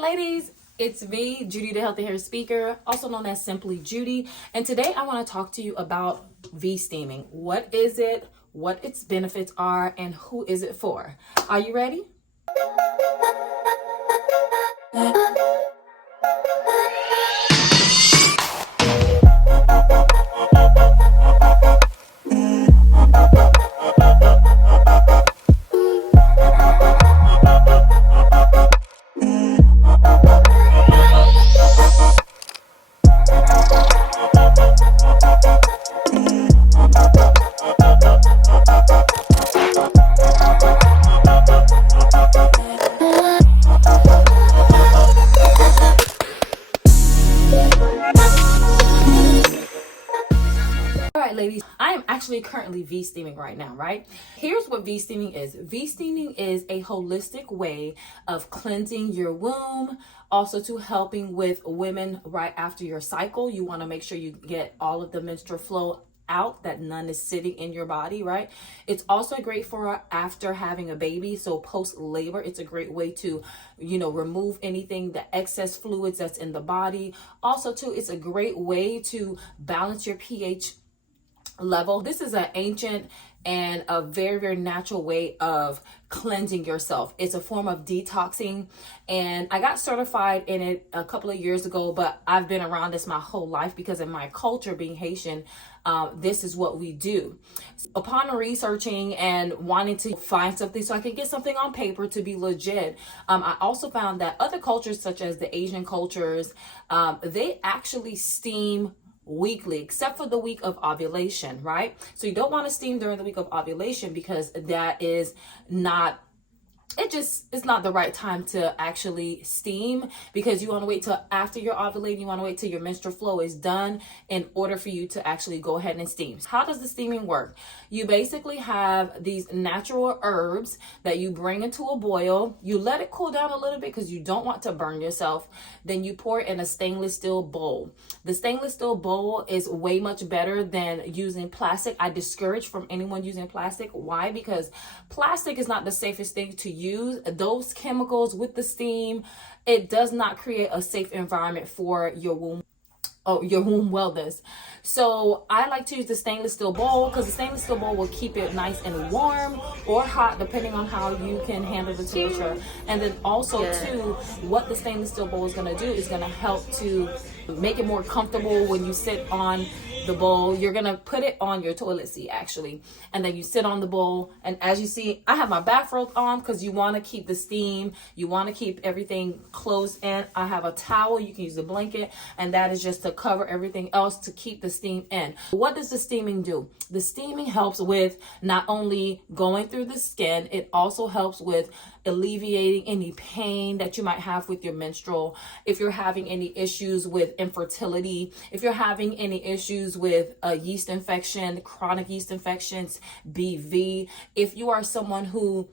right, ladies, it's me, Judy, the Healthy Hair Speaker, also known as Simply Judy. And today I want to talk to you about V-steaming. What is it, what its benefits are, and who is it for? Are you ready? All right, ladies, I am actually currently V-steaming right now, right? Here's what V-steaming is. V-steaming is a holistic way of cleansing your womb, also to helping with women right after your cycle. You want to make sure you get all of the menstrual flow out, that none is sitting in your body, right? It's also great for after having a baby. So post labor, it's a great way to, remove anything, the excess fluids that's in the body. Also too, it's a great way to balance your pH level. This is an ancient and a very, very natural way of cleansing yourself. It's a form of detoxing, and I got certified in it a couple of years ago, but I've been around this my whole life because in my culture, being Haitian, this is what we do. Upon researching and wanting to find something so I could get something on paper to be legit, I also found that other cultures, such as the Asian cultures, they actually steam weekly, except for the week of ovulation, right? So you don't want to steam during the week of ovulation because that is not, it's not the right time to actually steam, because you want to wait till after you're ovulating. You want to wait till your menstrual flow is done in order for you to actually go ahead and steam. How does the steaming work? You basically have these natural herbs that you bring into a boil. You let it cool down a little bit because you don't want to burn yourself. Then you pour it in a stainless steel bowl. The stainless steel bowl is way much better than using plastic. I discourage from anyone using plastic. Why? Because plastic is not the safest thing to use. Those chemicals with the steam, it does not create a safe environment for your womb wellness. So I like to use the stainless steel bowl because the stainless steel bowl will keep it nice and warm or hot, depending on how you can handle the temperature. And then also too, what the stainless steel bowl is going to do is going to help to make it more comfortable when you sit on the bowl. You're going to put it on your toilet seat actually, and then you sit on the bowl. And as you see, I have my bathrobe on because you want to keep the steam, you want to keep everything closed in. I have a towel, you can use a blanket, and that is just to cover everything else to keep the steam in. What does the steaming do? The steaming helps with not only going through the skin, it also helps with alleviating any pain that you might have with your menstrual. If you're having any issues with infertility, if you're having any issues with a yeast infection, chronic yeast infections, BV, if you are someone who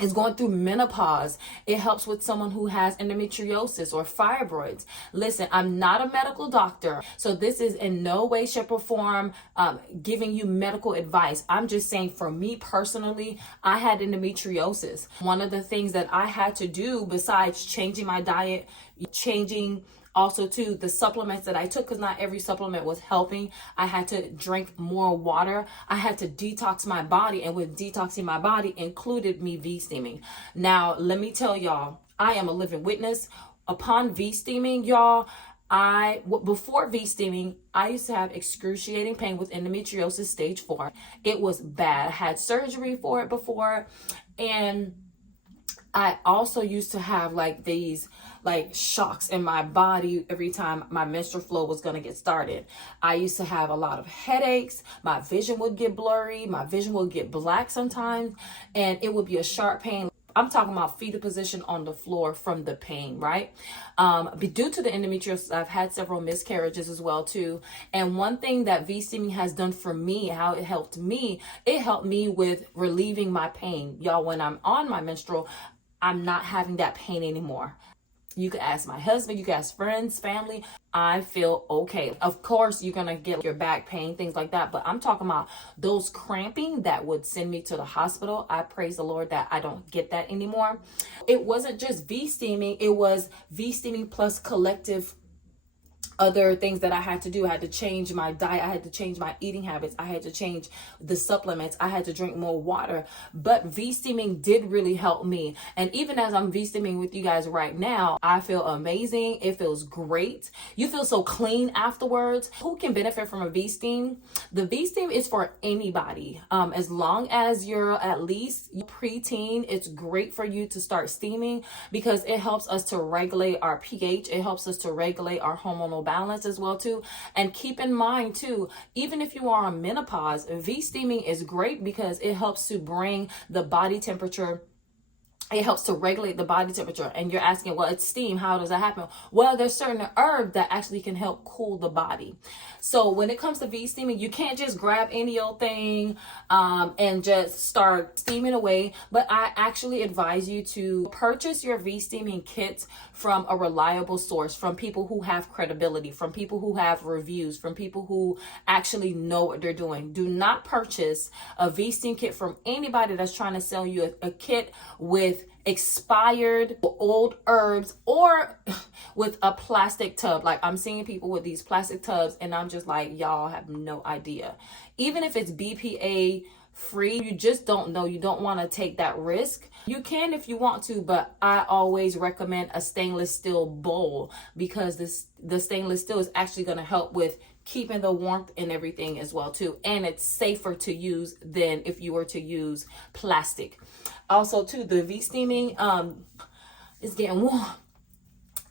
is going through menopause, it helps with someone who has endometriosis or fibroids. Listen, I'm not a medical doctor, so this is in no way, shape, or form giving you medical advice. I'm just saying, for me personally, I had endometriosis. One of the things that I had to do, besides changing my diet, changing also too the supplements that I took, because not every supplement was helping. I had to drink more water. I had to detox my body, and with detoxing my body included me V-steaming. Now, let me tell y'all, I am a living witness. Upon V-steaming, y'all, before V-steaming, I used to have excruciating pain with endometriosis stage 4. It was bad. I had surgery for it before, and I also used to have these shocks in my body every time my menstrual flow was going to get started. I used to have a lot of headaches. My vision would get blurry. My vision would get black sometimes, and it would be a sharp pain. I'm talking about fetal position on the floor from the pain, right? Due to the endometriosis, I've had several miscarriages as well too. And one thing that V-steaming has done for me, how it helped me with relieving my pain. Y'all, when I'm on my menstrual, I'm not having that pain anymore. You could ask my husband, you could ask friends, family. I feel okay. Of course, you're gonna get your back pain, things like that. But I'm talking about those cramping that would send me to the hospital. I praise the Lord that I don't get that anymore. It wasn't just V-steaming, it was V-steaming plus collective other things that I had to do. I had to change my diet. I had to change my eating habits. I had to change the supplements. I had to drink more water. But V-steaming did really help me. And even as I'm V-steaming with you guys right now, I feel amazing. It feels great. You feel so clean afterwards. Who can benefit from a V-steam? The V-steam is for anybody. As long as you're at least preteen, it's great for you to start steaming because it helps us to regulate our pH. It helps us to regulate our hormonal balance as well too. And keep in mind too, even if you are on menopause, V-steaming is great because it helps to bring the body temperature. It helps to regulate the body temperature. And you're asking, well, it's steam. How does that happen? Well, there's certain herbs that actually can help cool the body. So when it comes to V-steaming, you can't just grab any old thing and just start steaming away. But I actually advise you to purchase your V-steaming kits from a reliable source, from people who have credibility, from people who have reviews, from people who actually know what they're doing. Do not purchase a V-steam kit from anybody that's trying to sell you a kit with expired old herbs or with a plastic tub. Like I'm seeing people with these plastic tubs and I'm just like, y'all have no idea. Even if it's BPA free, you just don't know. You don't want to take that risk. You can if you want to, but I always recommend a stainless steel bowl because the stainless steel is actually going to help with keeping the warmth and everything as well too. And it's safer to use than if you were to use plastic. Also too, the V-steaming is getting warm.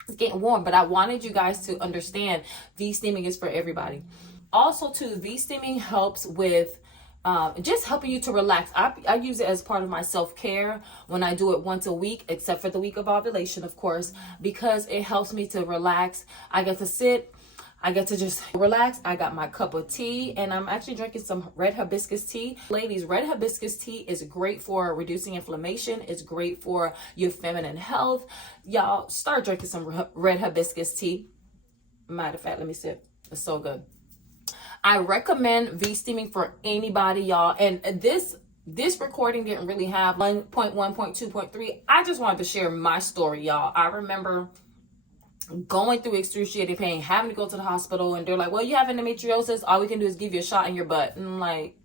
It's getting warm, but I wanted you guys to understand V-steaming is for everybody. Also too, V-steaming helps with just helping you to relax. I use it as part of my self-care when I do it once a week, except for the week of ovulation, of course, because it helps me to relax. I get to sit. I get to just relax. I got my cup of tea and I'm actually drinking some red hibiscus tea. Ladies, red hibiscus tea is great for reducing inflammation. It's great for your feminine health. Y'all start drinking some red hibiscus tea. Matter of fact, let me sip. It's so good. I recommend V-steaming for anybody, y'all. And this recording didn't really have 1.1, 0.2, 0.3. I just wanted to share my story, y'all. I remember going through excruciating pain, having to go to the hospital, and they're like, well, you have endometriosis. All we can do is give you a shot in your butt. And I'm like,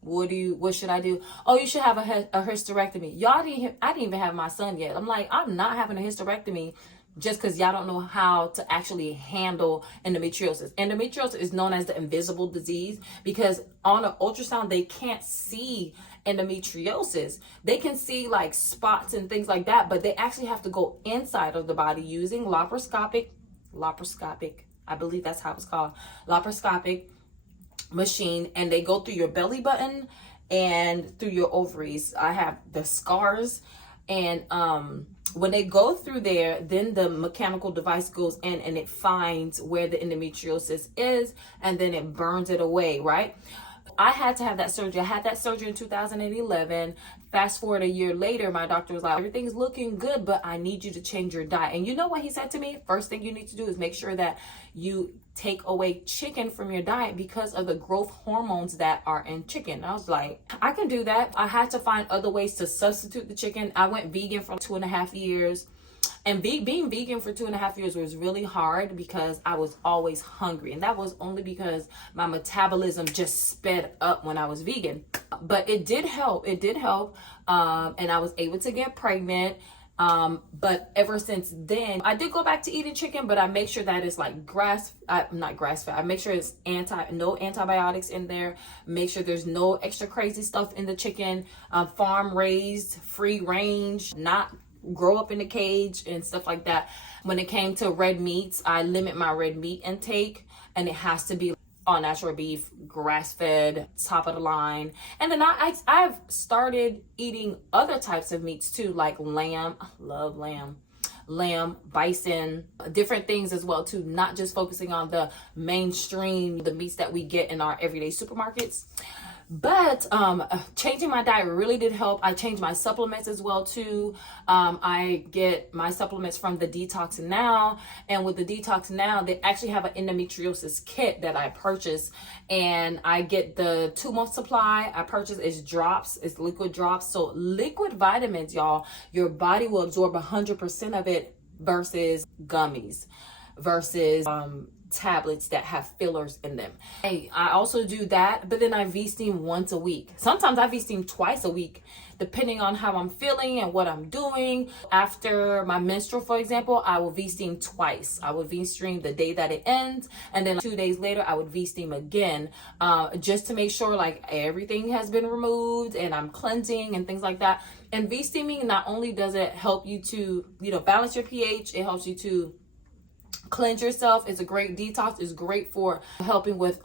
what should I do? Oh, you should have a hysterectomy. I didn't even have my son yet. I'm like, I'm not having a hysterectomy just because y'all don't know how to actually handle endometriosis. Endometriosis is known as the invisible disease because on an ultrasound, they can't see endometriosis. They can see like spots and things like that, but they actually have to go inside of the body using laparoscopic, I believe that's how it's called, laparoscopic machine, and they go through your belly button and through your ovaries. I have the scars, and when they go through there, then the mechanical device goes in and it finds where the endometriosis is, and then it burns it away, right? I had to have that surgery. I had that surgery in 2011. Fast forward a year later, my doctor was like, everything's looking good, but I need you to change your diet. And you know what he said to me? First thing you need to do is make sure that you take away chicken from your diet because of the growth hormones that are in chicken. I was like, I can do that. I had to find other ways to substitute the chicken. I went vegan for 2.5 years. And being vegan for 2.5 years was really hard because I was always hungry. And that was only because my metabolism just sped up when I was vegan. But it did help. It did help. And I was able to get pregnant. But ever since then, I did go back to eating chicken, but I make sure that it's like not grass fed. I make sure it's no antibiotics in there. Make sure there's no extra crazy stuff in the chicken. Farm raised, free range, not grow up in a cage and stuff like that. When it came to red meats, I limit my red meat intake, and it has to be all natural beef, grass fed, top of the line. And then I've started eating other types of meats too, like lamb. I love lamb, bison, different things as well too, not just focusing on the mainstream, the meats that we get in our everyday supermarkets. But changing my diet really did help. I changed my supplements as well too. I get my supplements from the Detoxing Now, and with the Detox Now, they actually have an endometriosis kit that I purchased, and I get the 2-month supply. I purchase is drops, it's liquid drops. So liquid vitamins, y'all, your body will absorb 100% of it versus gummies, versus tablets that have fillers in them. I also do that, but then I V-steam once a week. Sometimes I V-steam twice a week, depending on how I'm feeling and what I'm doing. After my menstrual, for example, I will V-steam twice. I would V-steam the day that it ends, and then 2 days later, I would V-steam again, just to make sure like everything has been removed and I'm cleansing and things like that. And V-steaming, not only does it help you to, balance your pH, it helps you to cleanse yourself. It's a great detox. It's great for helping with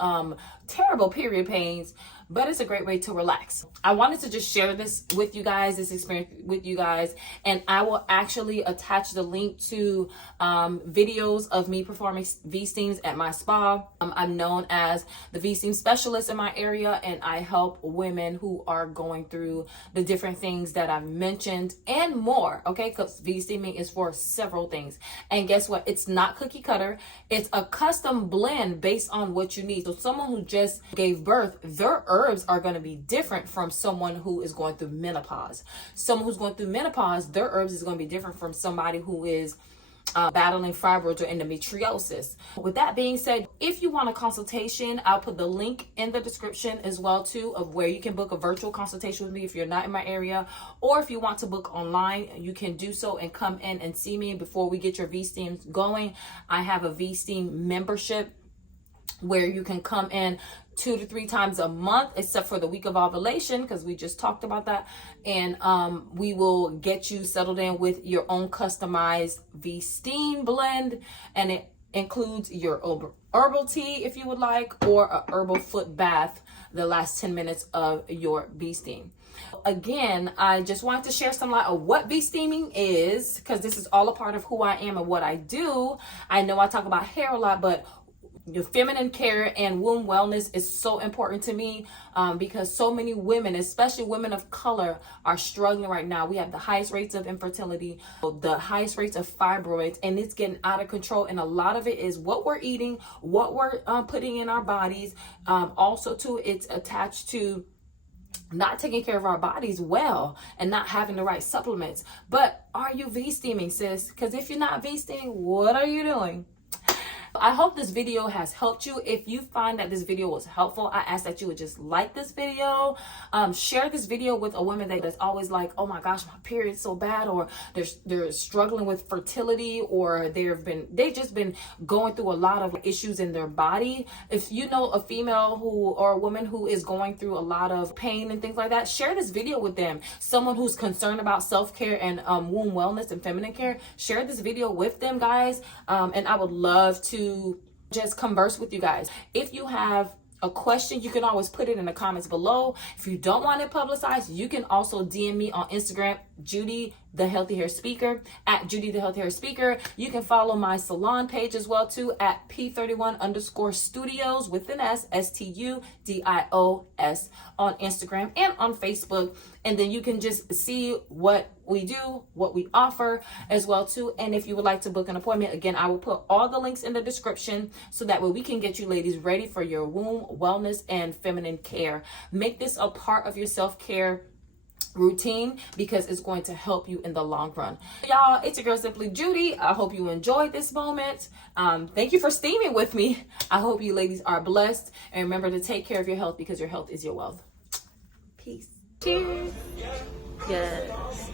terrible period pains, but it's a great way to relax. I wanted to just share this with you guys, this experience with you guys, and I will actually attach the link to videos of me performing V-steams at my spa. I'm known as the V-steam specialist in my area, and I help women who are going through the different things that I've mentioned and more, okay? Because V-steaming is for several things. And guess what? It's not cookie cutter. It's a custom blend based on what you need. So someone who just gave birth, their herbs are going to be different from someone who is going through menopause. Someone who's going through menopause, their herbs is going to be different from somebody who is battling fibroids or endometriosis. With that being said, if you want a consultation, I'll put the link in the description as well too of where you can book a virtual consultation with me if you're not in my area, or if you want to book online, you can do so and come in and see me before we get your V-steams going. I have a V-steam membership where you can come in 2 to 3 times a month, except for the week of ovulation, because we just talked about that. And we will get you settled in with your own customized V-steam blend, and it includes your herbal tea if you would like, or a herbal foot bath the last 10 minutes of your V-steam. Again, I just wanted to share some light of what V-steaming is, because this is all a part of who I am and what I do. I know I talk about hair a lot, but your feminine care and womb wellness is so important to me, because so many women, especially women of color, are struggling right now. We have the highest rates of infertility, the highest rates of fibroids, and it's getting out of control. And a lot of it is what we're eating, what we're putting in our bodies. Also too, it's attached to not taking care of our bodies well and not having the right supplements. But are you V-steaming, sis? Because if you're not V-steaming, what are you doing? I hope this video has helped you. If you find that this video was helpful, I ask that you would just like this video, share this video with a woman that's always like, oh my gosh, my period's so bad, or they're struggling with fertility, or they've just been going through a lot of issues in their body. If you know a female or a woman who is going through a lot of pain and things like that, share this video with them. Someone who's concerned about self-care and womb wellness and feminine care, share this video with them, guys. And I would love to just converse with you guys. If you have a question, you can always put it in the comments below. If you don't want it publicized, you can also DM me on Instagram, Judy the Healthy Hair Speaker, at Judy the Healthy Hair Speaker. You can follow my salon page as well too, at P31_studios with an S, STUDIOS, on Instagram and on Facebook. And then you can just see what we do, what we offer as well too. And if you would like to book an appointment, again, I will put all the links in the description, so that way we can get you ladies ready for your womb wellness and feminine care. Make this a part of your self-care routine, because it's going to help you in the long run. Y'all, it's your girl Simply Judy. I hope you enjoyed this moment. Thank you for steaming with me. I hope you ladies are blessed, and remember to take care of your health, because your health is your wealth. Peace. Cheers. Yes.